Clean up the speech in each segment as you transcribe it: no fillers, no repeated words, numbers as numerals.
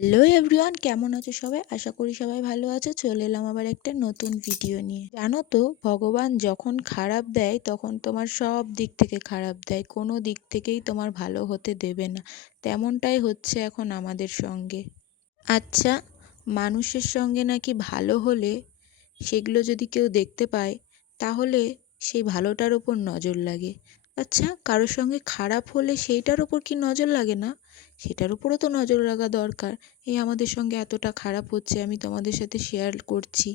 Hello everyone, কেমন আছো সবাই? আশা করি সবাই ভালো আছো। চলে এলাম আবার একটা নতুন ভিডিও নিয়ে। জানো তো, ভগবান যখন খারাপ দেয় তখন তোমার সব দিক থেকে খারাপ দেয়, কোনো দিক থেকেই তোমার ভালো হতে দেবে না। তেমনটাই হচ্ছে এখন আমাদের সঙ্গে। আচ্ছা, মানুষের সঙ্গে নাকি ভালো হলে সেগুলো যদি কেউ দেখতে পায় তাহলে সেই ভালোটার ওপর নজর লাগে। আচ্ছা, কারোর সঙ্গে খারাপ হলে সেইটার ওপর কি নজর লাগে না? সেটার উপরও তো নজর লাগা দরকার। এই আমাদের সঙ্গে এতটা খারাপ হচ্ছে, আমি তোমাদের সাথে শেয়ার করছি,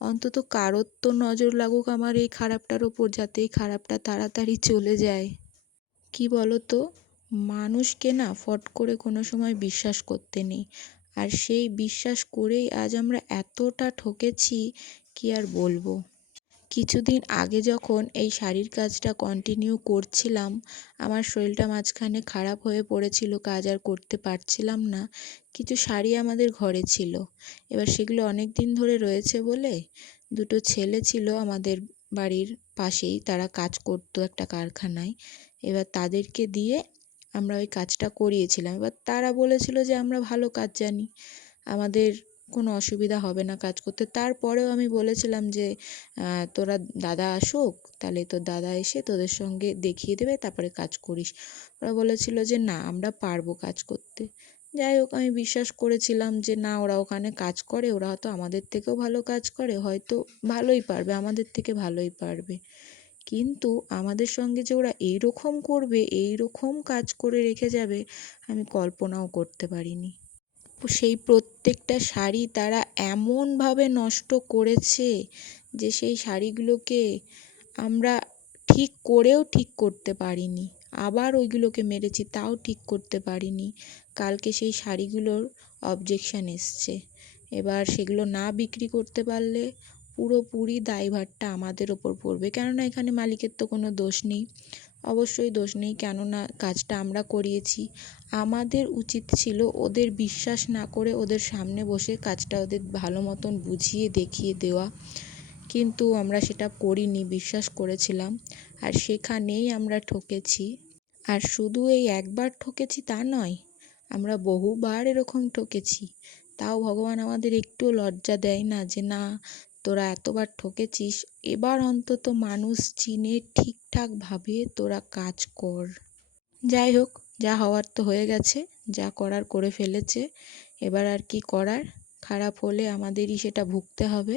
অন্তত কারোর তো নজর লাগুক আমার এই খারাপটার ওপর, যাতে এই খারাপটা তাড়াতাড়ি চলে যায়। কি বলো তো, মানুষকে না ফট করে কোনো সময় বিশ্বাস করতে নেই। আর সেই বিশ্বাস করেই আজ আমরা এতটা ঠকেছি, কি আর বলবো। কিছুদিন আগে যখন এই শাড়ির কাজটা কন্টিনিউ করছিলাম, আমার শরীরটা মাঝখানে খারাপ হয়ে পড়েছিল, কাজ আর করতে পারছিলাম না। কিছু শাড়ি আমাদের ঘরে ছিল, এবার সেগুলো অনেক দিন ধরে রয়েছে বলে দুটো ছেলে ছিল আমাদের বাড়ির পাশেই, তারা কাজ করতো একটা কারখানায়। এবার তাদেরকে দিয়ে আমরা ওই কাজটা করিয়েছিলাম। এবার তারা বলেছিল যে আমরা ভালো কাজ জানি, আমাদের কোনো অসুবিধা হবে না কাজ করতে। তারপরেও আমি বলেছিলাম যে তোরা দাদা আসুক, তাহলে তোর দাদা এসে তোদের সঙ্গে দেখিয়ে দেবে, তারপরে কাজ করিস। ওরা বলেছিল যে না, আমরা পারবো কাজ করতে। যাই হোক, আমি বিশ্বাস করেছিলাম যে না, ওরা ওখানে কাজ করে, ওরা হয়তো আমাদের থেকেও ভালো কাজ করে, হয়তো ভালোই পারবে, আমাদের থেকে ভালোই পারবে। কিন্তু আমাদের সঙ্গে যে ওরা এইরকম করবে, এইরকম কাজ করে রেখে যাবে, আমি কল্পনাও করতে পারিনি। সেই প্রত্যেকটা শাড়ি তারা এমনভাবে নষ্ট করেছে যে সেই শাড়িগুলোকে আমরা ঠিক করেও ঠিক করতে পারিনি। আবার ওইগুলোকে মেরেছি, তাও ঠিক করতে পারিনি। কালকে সেই শাড়িগুলোর অবজেকশন এসছে। এবার সেগুলো না বিক্রি করতে পারলে পুরোপুরি দায়ভারটা আমাদের ওপর পড়বে, কেননা এখানে মালিকের তো কোনো দোষ নেই। অবশ্যই দোষ নেই, কেননা কাজটা আমরা করিয়েছি। আমাদের উচিত ছিল ওদের বিশ্বাস না করে ওদের সামনে বসে কাজটা ওদের ভালো মতন বুঝিয়ে দেখিয়ে দেওয়া, কিন্তু আমরা সেটা করিনি, বিশ্বাস করেছিলাম। আর সেখানেই আমরা ঠকেছি। আর শুধু এই একবার ঠকেছি তা নয়, আমরা বহুবার এরকম ঠকেছি। তাও ভগবান আমাদের একটুও লজ্জা দেয় না যে না, তোরা এতবার ঠকেছিস, এবার অন্তত মানুষ চিনে ঠিকঠাকভাবে তোরা কাজ কর। যাই হোক, যা হওয়ার তো হয়ে গেছে, যা করার করে ফেলেছে। এবার আর কি করার, খারাপ হলে আমাদেরই সেটা ভুগতে হবে।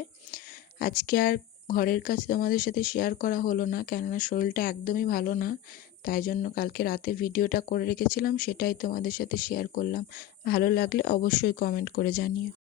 আজকে আর ঘরের কাছে তোমাদের সাথে শেয়ার করা হলো না, কেননা শরীরটা একদমই ভালো না। তাই জন্য কালকে রাতে ভিডিওটা করে রেখেছিলাম, সেটাই তোমাদের সাথে শেয়ার করলাম। ভালো লাগলে অবশ্যই কমেন্ট করে জানিও।